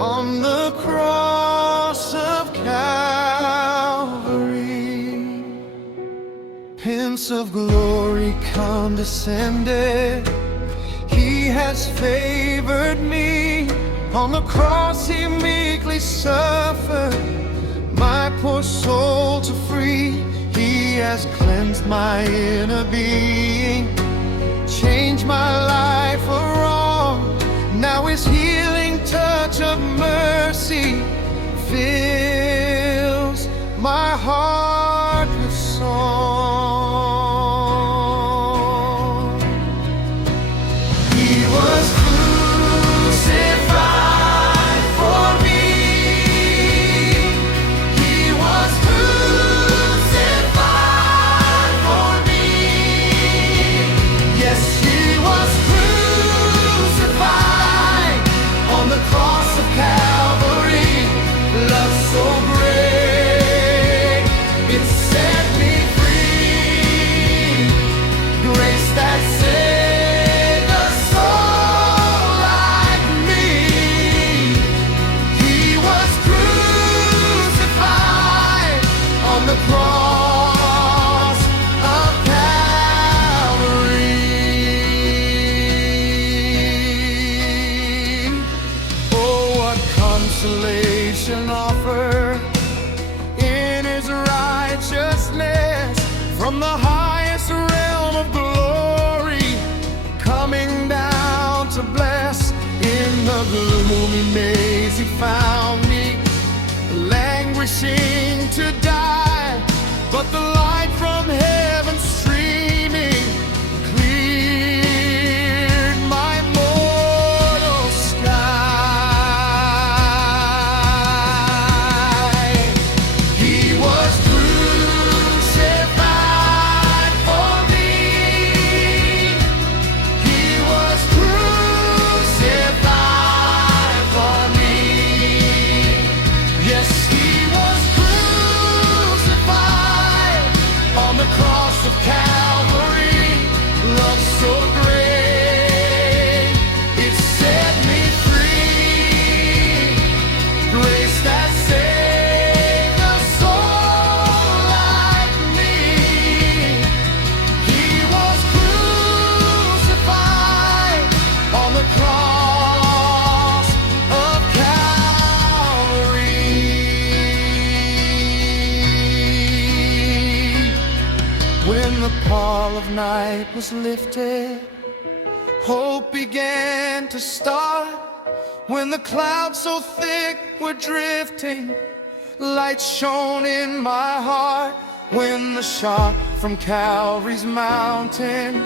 on the cross of Calvary. Prince of glory condescended, he has favored me. On the cross he meekly suffered, my poor soul to free. He has cleansed my inner being, changed my life for wrong. Now his healing touch of mercy fills my heart with song. He was crucified for me. He was crucified for me. Yes, he was crucified on the cross of Calvary. Love so great, it set me free. Grace that saved a soul like me. He was crucified on the cross of Calvary. Oh, what consolation offered in his righteousness, from the highest realm of glory, coming down to bless. In the gloomy maze he found me, languishing to die, but the light from heaven streaming cleared my mortal sky. He was crucified for me. He was crucified for me. Yes, he was crucified on the cross of Calvary. Love so great, it set me free. Grace that saved a soul like me. He was crucified on the cross of Calvary. When the pall of night was lifted, hope began to start. When the clouds so thick were drifting, light shone in my heart. When the shock from Calvary's mountain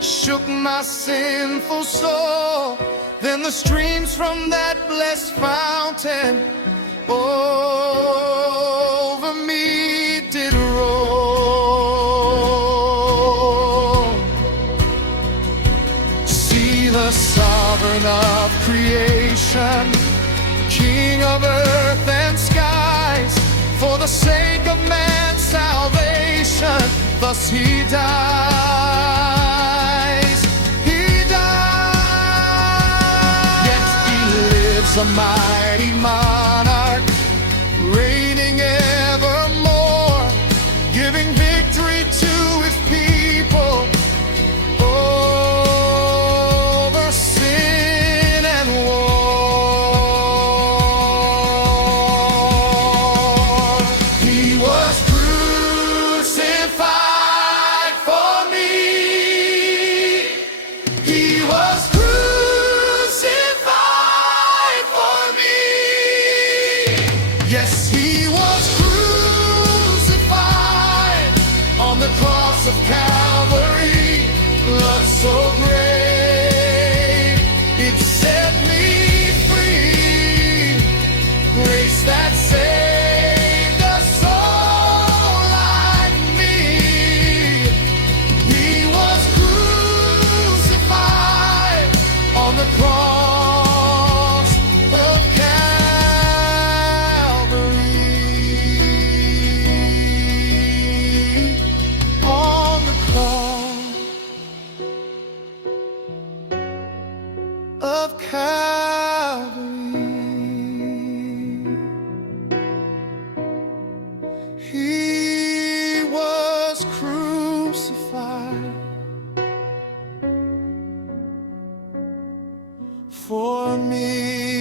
shook my sinful soul, then the streams from that blessed fountain over me did roll. See the sovereign of creation, King of earth and skies, for the sake of man's salvation, thus he dies. He dies. Yet he lives a mighty monarch, reigning evermore, giving victory to his people over sin and war. He was crucified for me. He was crucified for me. for me.